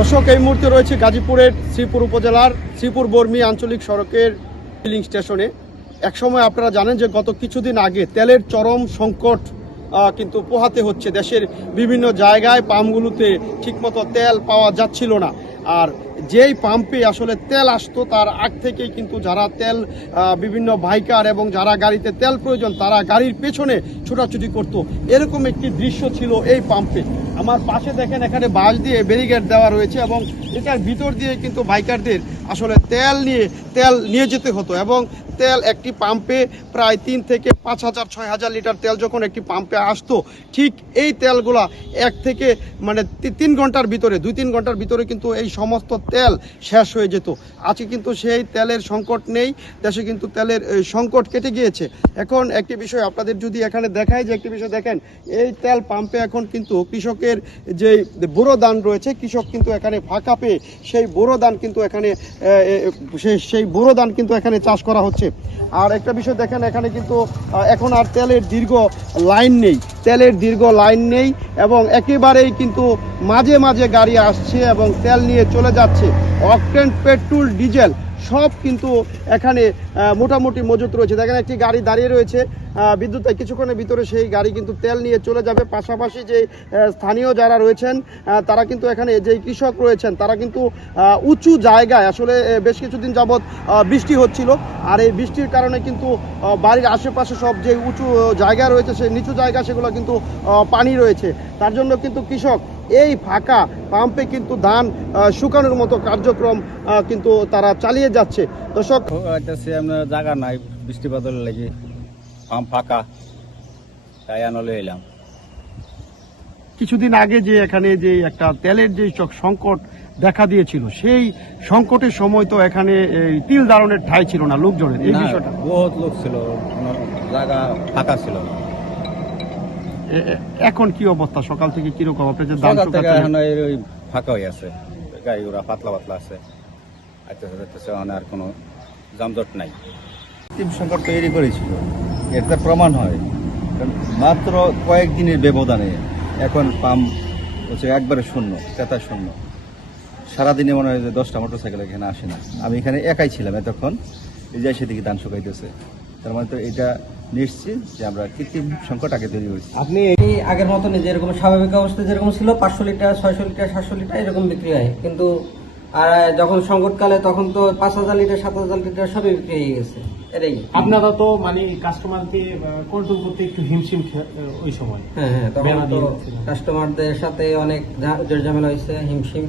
দর্শক, এই মুহূর্তে রয়েছে গাজীপুরের শ্রীপুর উপজেলার শ্রীপুর বর্মী আঞ্চলিক সড়কের ফিলিং স্টেশনে। একসময় আপনারা জানেন যে গত কিছুদিন আগে তেলের চরম সংকট কিন্তু পোহাতে হচ্ছে। দেশের বিভিন্ন জায়গায় পাম্পগুলোতে ঠিকমতো তেল পাওয়া যাচ্ছিল না। আর যেই পাম্পে আসলে তেল আসতো তার আগ থেকেই কিন্তু যারা তেল বিভিন্ন বাইকার এবং যারা গাড়িতে তেল প্রয়োজন তারা গাড়ির পেছনে ছোটাছুটি করত। এরকম একটি দৃশ্য ছিল এই পাম্পে। আমার পাশে দেখেন এখানে বাঁশ দিয়ে ব্যারিকেড দেওয়া রয়েছে এবং এটার ভিতর দিয়ে কিন্তু বাইকারদের আসলে তেল নিয়ে যেতে হতো। এবং তেল একটি পাম্পে প্রায় 3 থেকে 5,000-6,000 লিটার তেল যখন একটি পাম্পে আসতো, ঠিক এই তেলগুলা 1 থেকে 3 ঘন্টার ভিতরে 2-3 ঘন্টার ভিতরে কিন্তু এই সমস্ত তেল শেষ হয়ে যেত। আজকে কিন্তু সেই তেলের সংকট নেই, দেশে কিন্তু তেলের সংকট কেটে গিয়েছে। এখন একটি বিষয় আপনাদের যদি এখানে দেখায়, যে একটি বিষয় দেখেন, এই তেল পাম্পে এখন কিন্তু কৃষকের যে বোরো ধান রয়েছে, কৃষক কিন্তু এখানে ফাঁকা পেয়ে সেই বোরো ধান কিন্তু এখানে চাষ করা হচ্ছে। আর একটা বিষয় দেখেন, এখানে কিন্তু এখন আর তেলের দীর্ঘ লাইন নেই এবং একেবারেই কিন্তু মাঝে মাঝে গাড়ি আসছে এবং তেল নিয়ে চলে যাচ্ছে। অকটেন, পেট্রোল, ডিজেল সব কিন্তু এখানে মোটামুটি মজুত রয়েছে। দেখেন একটি গাড়ি দাঁড়িয়ে রয়েছে বিদ্যুৎ, কিছুক্ষণের ভিতরে সেই গাড়ি কিন্তু তেল নিয়ে চলে যাবে। পাশাপাশি যে স্থানীয় যারা রয়েছেন তারা কিন্তু এখানে যেই কৃষক রয়েছেন তারা কিন্তু উঁচু জায়গায়, আসলে বেশ কিছুদিন যাবৎ বৃষ্টি হচ্ছিল, আর এই বৃষ্টির কারণে কিন্তু বাড়ির আশেপাশে সব যে উঁচু জায়গা রয়েছে সেই নিচু জায়গা সেগুলো কিন্তু পানি রয়েছে। তার জন্য কিন্তু কৃষক এই ফাঁকা পাম্পে কিন্তু ধান শুকানোর মতো কার্যক্রম কিন্তু তারা চালিয়ে যাচ্ছে। দর্শক, জায়গা নাই, বৃষ্টি বাদল লাগে, পাম্প ফাঁকা, তাই আনলে এলাম। কিছুদিন আগে যে এখানে যে একটা তেলের যে সংকট দেখা দিয়েছিল, সেই সংকটের সময় তো এখানে তিল দারণের ঠাঁই ছিল না লোকজনের, এই বিষয়টা বহুত লোক ছিল, জায়গা ফাঁকা ছিল। এখন কি অবস্থা? সকাল থেকে কিরকম আপনাদের দাম? এখন ওই ফাঁকা হয়ে আছে, গাড়ি ঘোড়া পাতলা আছে, আর কোনো যানজট নাই। সংকট তৈরি করেছিল, এটা প্রমাণ হয় মাত্র কয়েকদিনের ব্যবধানে এখন পাম্প হচ্ছে একবারে শূন্য, ক্রেতা শূন্য। সারাদিনে মনে হয় যে 10টা মোটরসাইকেল এখানে আসে না। আমি এখানে একাই ছিলাম এতক্ষণ, এই যে সেদিকে ধান শুকাইতেছে। তার মানে তো এটা নিশ্চিত যে আমরা কৃত্রিম সংকট আগে তৈরি করেছি। আপনি এই আগের মতন যেরকম স্বাভাবিক অবস্থা যেরকম ছিল 500 লিটার, 600 লিটার, 700 লিটার এরকম বিক্রি হয়, কিন্তু আর যখন সংকটকালে তখন তো 5,000 লিটার, 7,000 লিটার সবই বিক্রি হয়ে গেছে। এটাই আপনারা তো কাস্টমারকে কন্ট্রোল করতে একটু হিমশিম ওই সময়। হ্যাঁ, তখন তো কাস্টমারদের সাথে অনেক ঝামেলা হয়েছে, হিমশিম।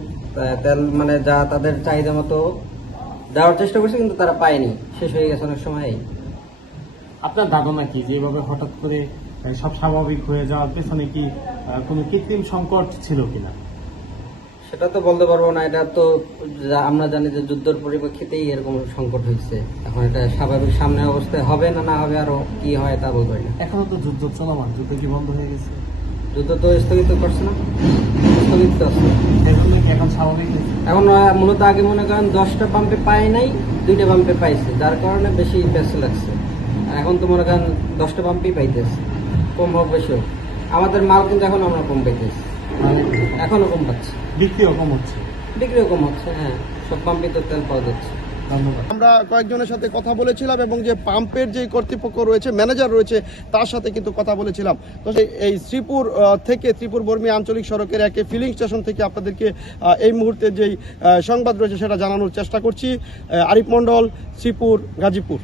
তেল যা তাদের চাহিদা মতো দেওয়ার চেষ্টা করছে, কিন্তু তারা পায়নি, শেষ হয়ে গেছে অনেক সময়। আপনার ধারণা কি যেভাবে হঠাৎ করে সব স্বাভাবিক হয়ে যাওয়ার পেছনে কি কোনো কৃত্রিম সংকট ছিল কিনা? সেটা তো বলতে পারবো না। এটা তো আমরা জানি যে যুদ্ধের পরিপ্রেক্ষিতেই এরকম সংকট হয়েছে। এখন এটা স্বাভাবিক সামনে অবস্থায় হবে না হবে, আরো কি হয় তা বলতে পারি না। এখনো তো যুদ্ধ চলমান, যুদ্ধ কি বন্ধ হয়ে গেছে? যুদ্ধ তো স্থগিত করছে না, স্থগিত আছে। এখন স্বাভাবিক এখন মূলত আগে মনে করেন 10টা পাম্পে পায় নাই, 2টা পাম্পে পাইছে, যার কারণে বেশি প্যাসে লাগছে। এখন তো মনে করেন 10টা পাম্পেই পাইতেছে, কম হোক বেশি হোক। আমাদের মাল কিন্তু এখন আমরা কম পাইতেছি, এখনো কম পাচ্ছি, বিক্রিও কম হচ্ছে। হ্যাঁ, সব পাম্পে তো তেল পাওয়া যাচ্ছে। আমরা কয়েকজনের সাথে কথা বলেছিলাম এবং যে পাম্পের যে কর্তৃপক্ষ রয়েছে, ম্যানেজার রয়েছে, তার সাথে কিন্তু কথা বলেছিলাম। তো এই শ্রীপুর বর্মী আঞ্চলিক সড়কের একে ফিলিং স্টেশন থেকে আপনাদেরকে এই মুহূর্তে যেই সংবাদ রয়েছে সেটা জানানোর চেষ্টা করছি। আরিফ মন্ডল, শ্রীপুর, গাজীপুর।